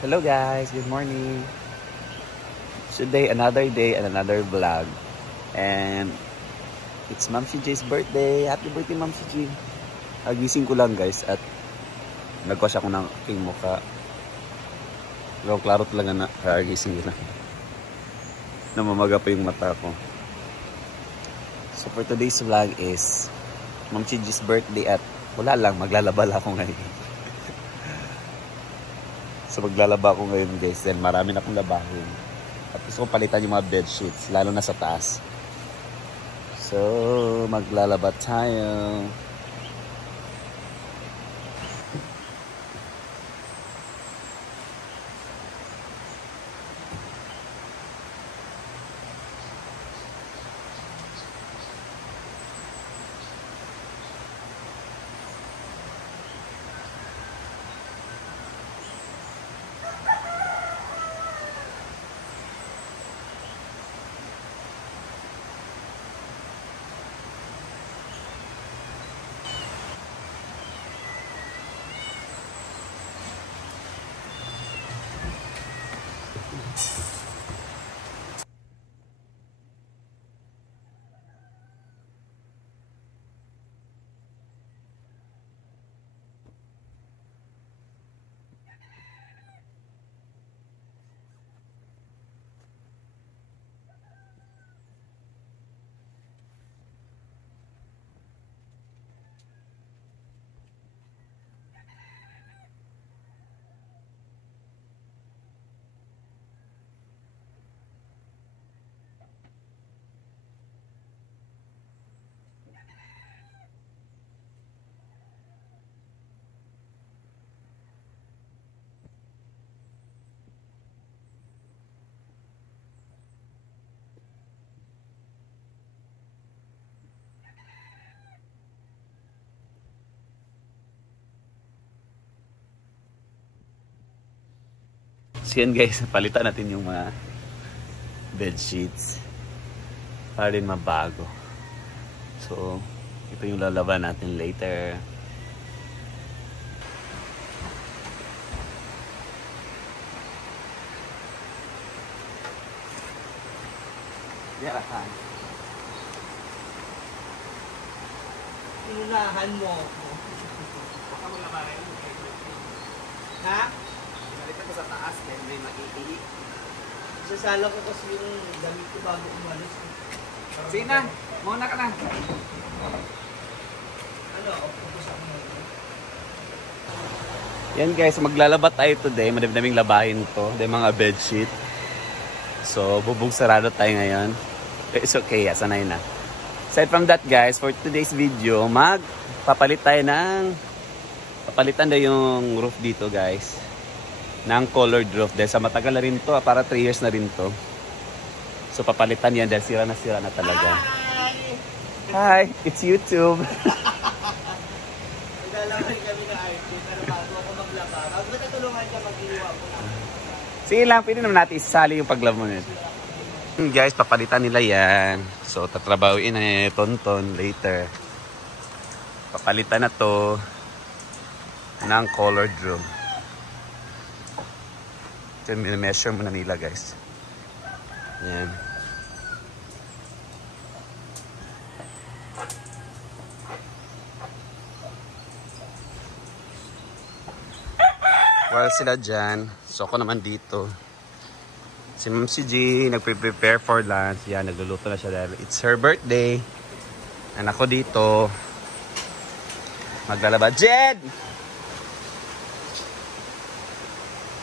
Hello guys, good morning. Today, another day and another vlog. And it's Ma'am CJ's birthday. Happy birthday Ma'am CJ. Agising ko lang guys at nagwash ako ng aking mukha. Pero klaro talaga na kagising ko lang. Namamaga pa yung mata ko. So for today's vlog is Ma'am CJ's birthday at wala lang, maglalaba ako ngayon. So maglalaba ako ngayon guys, then marami na akong labahin. At gusto kong palitan yung mga bed sheets, lalo na sa taas. So maglalaba tayo. So yan guys, palitan natin yung mga bed sheets para din mabago. So ito yung lalaban natin later. Yarahan. Inunahan mo ako. Baka maglabahin. Ha? Palitan ko sa taas, then may mag-iili. Sasala ko kasi yung damit ko bago umalis. Sige na, muna ka na. Ano? Focus ako na. Yan guys, maglalaba tayo today. Madaming labahin to. Yung mga bedsheet. So, bubog sarado tayo ngayon. But it's okay, sanay na. Aside from that guys, for today's video, papalitan na yung roof dito guys. Ng colored roof. Dahil sa matagal na rin to, para 3 years na rin to. So, papalitan yan dahil sira na talaga. Hi! It's YouTube! Naglalakad kami na RP, pero bago ako maglaba. Bago ka tulungan niya, mag-iwa ko na. Sige lang, pwede naman natin isali yung paglaba mo nito. Guys, papalitan nila yan. So, tatrabahuin na ni Tonton later. Papalitan na to ng colored room. So, measure muna nila guys. Yan. While sila dyan, so ako naman dito. Si Ma'am CJ, nagpe-prepare for lunch. Yan, nagluluto na siya dahil it's her birthday. And ako dito, maglalaba. Jed!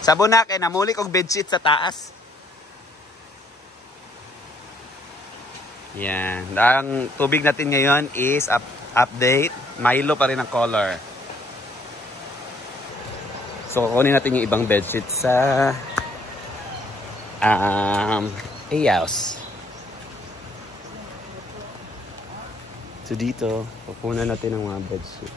Sabunak, namuli kong bedsheet sa taas. Yan. Ang tubig natin ngayon is update. Milo pa rin ang color. So, kukunin natin yung ibang bedsheet sa A-house. So, dito, kukunan natin ang mga bedsheet.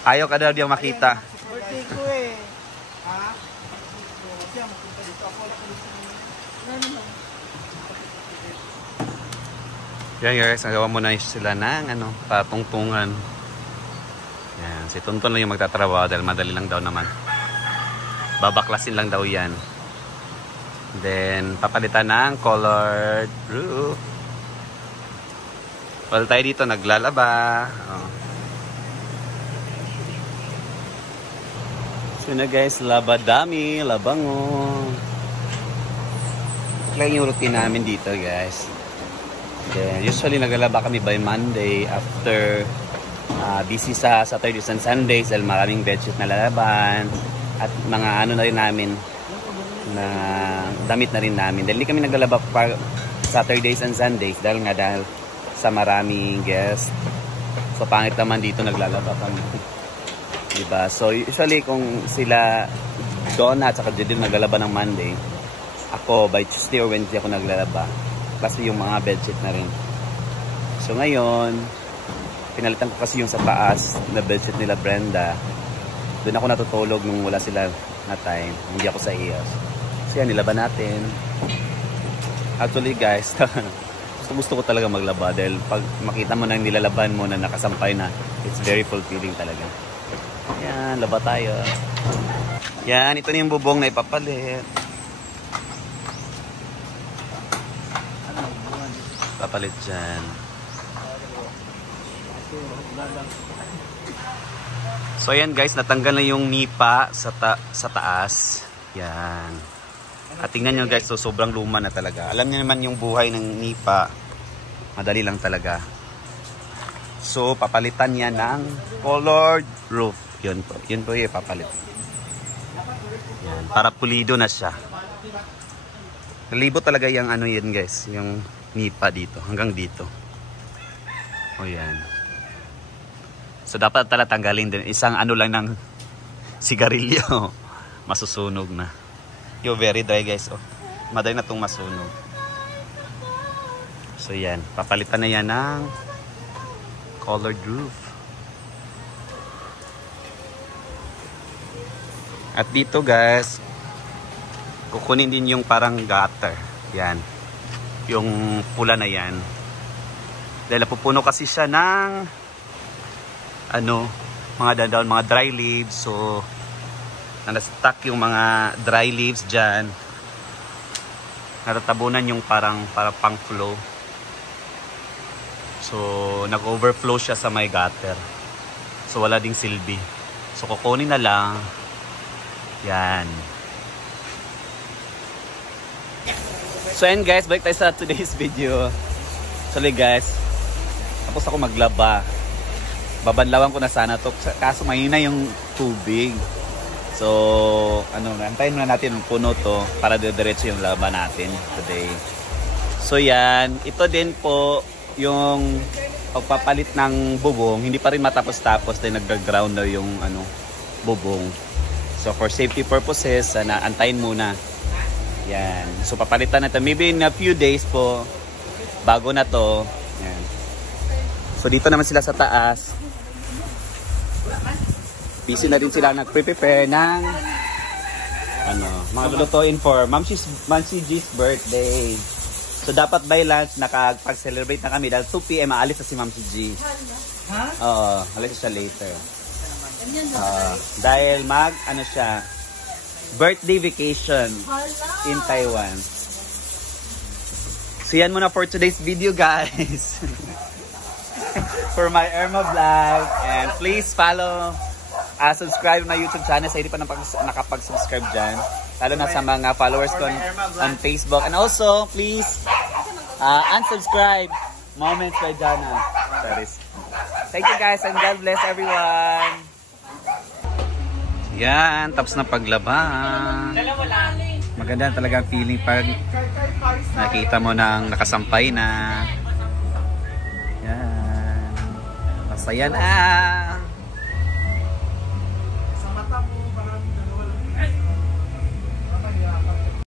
Ayaw ka daw diyang makita. Birthday ko eh. Ha? Siya, magpunta dito. Ako wala ko dito. Yan guys, nagawa mo na sila ng patungtungan. Yan, si Tonton lang yung magtatrabaho dahil madali lang daw naman. Babaklasin lang daw yan. Then, papalitan ng colored roof. Well, tayo dito naglalaba. Oh. So na guys, laba dami, labango. Ito lang yung routine namin dito guys. Then, usually naglalaba kami by Monday after busy sa Saturdays and Sundays dahil maraming bedsheet na lalaban at mga na rin namin na damit na rin namin. Dahil hindi kami naglalaba pa Saturdays and Sundays dahil sa maraming guests. So pangit naman dito naglalaba kami. Diba? So usually kung sila Donna at saka Judith naglalaba ng Monday, ako by Tuesday or Wednesday ako naglalaba. Kasi yung mga bedsheet na rin. So ngayon, pinalitan ko kasi yung sa taas na bedsheet nila Brenda. Doon ako natutulog nung wala sila na time. Hindi ako sa iyas. So yan, nilaban natin. Actually guys, gusto ko talaga maglaba dahil pag makita mo na yung nilalaban mo na nakasampay na, it's very fulfilling talaga. Yan, laba tayo. Yan, ito na yung bubong na ipapalit. Papalit dyan. So yan guys, natanggal na yung nipa sa taas. Yan. At tingnan nyo guys, so sobrang luma na talaga. Alam niyo naman yung buhay ng nipa. Madali lang talaga. So papalitan niya ng colored roof. Yun po yung papalit. Yan. Para pulido na siya. Libo talaga yung yun guys. Yung nipa dito. Hanggang dito. O yan. So dapat talaga tanggalin din. Isang lang ng sigarilyo. Masusunog na. Yo, very dry guys. Oh. Madali na itong masunog. So yan. Papalitan na yan ng colored roof. At dito guys, kukunin din yung parang gutter. Yan. Yung pula na yan. Dahil napupuno kasi siya ng mga dandaon, mga dry leaves. So na-stuck yung mga dry leaves dyan. Natatabunan yung parang pang flow. So nag-overflow siya sa may gutter. So wala ding silbi. So kukunin na lang. Yan. So and guys, balik tayo sa today's video. Actually guys, tapos ako maglaba. Babanlawan ko na sana to. Kaso mahina yung tubig. So, antayin muna natin yung puno to para diretso yung laba natin today. So yan, ito din po yung pagpapalit ng bubong. Hindi pa rin matapos-tapos dahil nag-ground daw yung bubong. So for safety purposes, antayin muna. Yan. So papalitan natin. Maybe in a few days po, bago na to. Yan. So dito naman sila sa taas. Busy na rin sila nag-prepare ng mga lulutuin for Ma'am G's birthday. So dapat by lunch nakapag-celebrate na kami dahil 2 PM aalis na si Ma'am G. Ha? Oo, alis siya later. Dahil siya birthday vacation in Taiwan. So yan muna for today's video guys. For my Irma vlog. And please follow, subscribe my YouTube channel sa hindi pa nakapag-subscribe dyan. Lalo na sa mga followers ko on Facebook. And also, please unsubscribe Moments by Jana. Thank you guys and God bless everyone. Yan, tapos na paglaba. Maganda talaga ang feeling pag nakita mo nang nakasampay na. Yan. Masaya na.